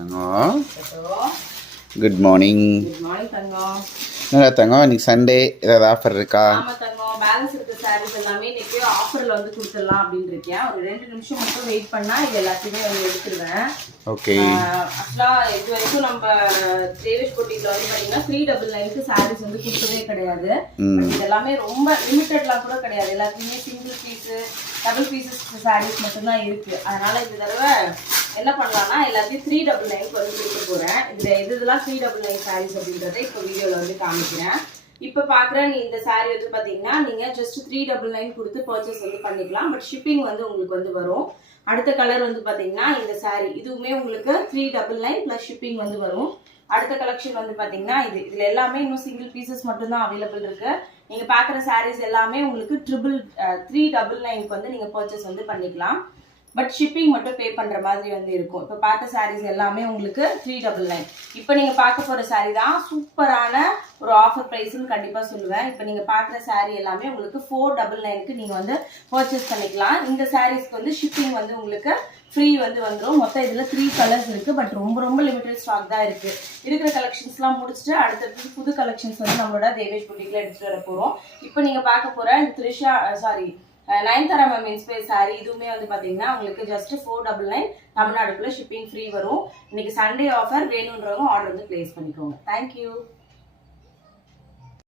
தங்கம் good morning. Good morning தங்கம். என்னடா தங்கம், இன்னைக்கு Sunday ஏதாவது ஆஃபர் இருக்கா? ஆமா தங்கம், பேலன்ஸ் இருக்க சாரீஸ் எல்லாமே இன்னைக்கு ஆஃபர்ல வந்து கொடுத்துடலாம் அப்படின்னு இருக்கேன். ஒரு 2 நிமிஷம் மட்டும் வெயிட் பண்ணா இது எல்லாத்தையுமே வந்து எடுத்துருவேன். ஓகே. ஆக்சுவலா இது வரைக்கும் நம்ம தேவேஷ் பொட்டிக்ல வந்து பாத்தீங்கன்னா 399க்கு சாரீஸ் வந்து கொடுத்ததே கிடையாது. இது எல்லாமே ரொம்ப லிமிட்டட்லாம் கூட கிடையாது. எல்லாத்தையுமே single piece double pieces saris மட்டும்தான் இருக்கு. அதனால இந்த தடவை என்ன பண்ணலாம்னா எல்லாத்தையும் 399க்கு வந்து கொடுக்க போறேன். இதெல்லாம் 399 சாரீஸ் அப்படின்றத இப்போ வீடியோல வந்து காமிக்கிறேன். இப்போ பார்க்குற நீ இந்த சாரீ வந்து பார்த்தீங்கன்னா நீங்கள் ஜஸ்ட் 399 கொடுத்து பர்ச்சேஸ் வந்து பண்ணிக்கலாம். பட் ஷிப்பிங் வந்து உங்களுக்கு வந்து வரும். அடுத்த கலர் வந்து பார்த்தீங்கன்னா இந்த சாரீ இதுவுமே உங்களுக்கு 399 ப்ளஸ் ஷிப்பிங் வந்து வரும். அடுத்த கலெக்ஷன் வந்து பார்த்தீங்கன்னா இதில் எல்லாமே இன்னும் சிங்கிள் பீசஸ் மட்டும்தான் அவைலபிள் இருக்கு. நீங்கள் பார்க்குற சாரீஸ் எல்லாமே உங்களுக்கு 399க்கு வந்து நீங்கள் பர்ச்சேஸ் வந்து பண்ணிக்கலாம். பட் ஷிப்பிங் மட்டும் பே பண்ணுற மாதிரி வந்து இருக்கும். இப்போ பார்த்த சாரீஸ் எல்லாமே உங்களுக்கு 399. இப்போ நீங்கள் பார்க்க போகிற சாரீ தான் சூப்பரான ஒரு ஆஃபர் ப்ரைஸ்ன்னு கண்டிப்பாக சொல்லுவேன். இப்போ நீங்கள் பார்க்குற சாரீ எல்லாமே உங்களுக்கு 499க்கு நீங்கள் வந்து பர்ச்சேஸ் பண்ணிக்கலாம். இந்த சாரீஸ்க்கு வந்து ஷிப்பிங் வந்து உங்களுக்கு ஃப்ரீ வந்து வந்துடும். மொத்தம் இதில் 3 கலர்ஸ் இருக்குது. பட் ரொம்ப லிமிடெட் ஸ்டாக் தான் இருக்குது. இருக்கிற கலெக்ஷன்ஸ்லாம் முடிச்சுட்டு அடுத்தடுத்து புது கலெக்ஷன்ஸ் வந்து நம்மளோட தேவேஷ் பொட்டிக்கில் எடுத்துகிட்டு வர போகிறோம். இப்போ நீங்கள் பார்க்க போகிற இந்த நயன்தாரா மேம் இன்ஸ்பயர் சாரி இதுவுமே வந்து பாத்தீங்கன்னா உங்களுக்கு ஜஸ்ட் 499 தமிழ்நாடுக்குள்ள ஷிப்பிங் ஃப்ரீ வரும். இன்னைக்கு சண்டே ஆஃபர் வேணுன்றவங்க ஆர்டர் வந்து பிளேஸ் பண்ணிக்கோங்க. தேங்க்யூ.